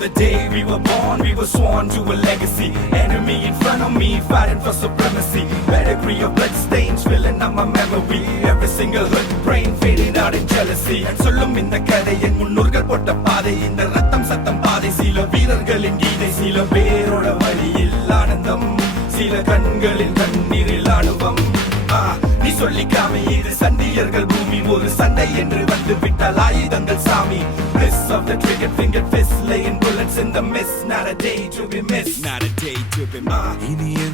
The day we were born, we were sworn to a legacy. Enemy in front of me, fighting for supremacy. Pedigree of blood stains filling up my memory. Every single hood brain fading out in jealousy. And சொல்லும் இந்த கதை என் முன்னோர்கள் போட்ட பாதை. இந்த ரத்தம் சத்தம் பாதை. சில வீரர்களின் கீதை, சில பேரோட வழியில் ஆனந்தம், சில கண்களின் கண்ணீரில் ஆணுவம். நீ சொல்லிக்காம இது சண்டியர்கள் பூமி, ஒரு சண்டை என்று வந்து விட்டால் ஆயுதங்கள் சாமி. Bliss of the triggered fingered fist, laying bullets in the mist. Not a day to be missed, not a day to be missed.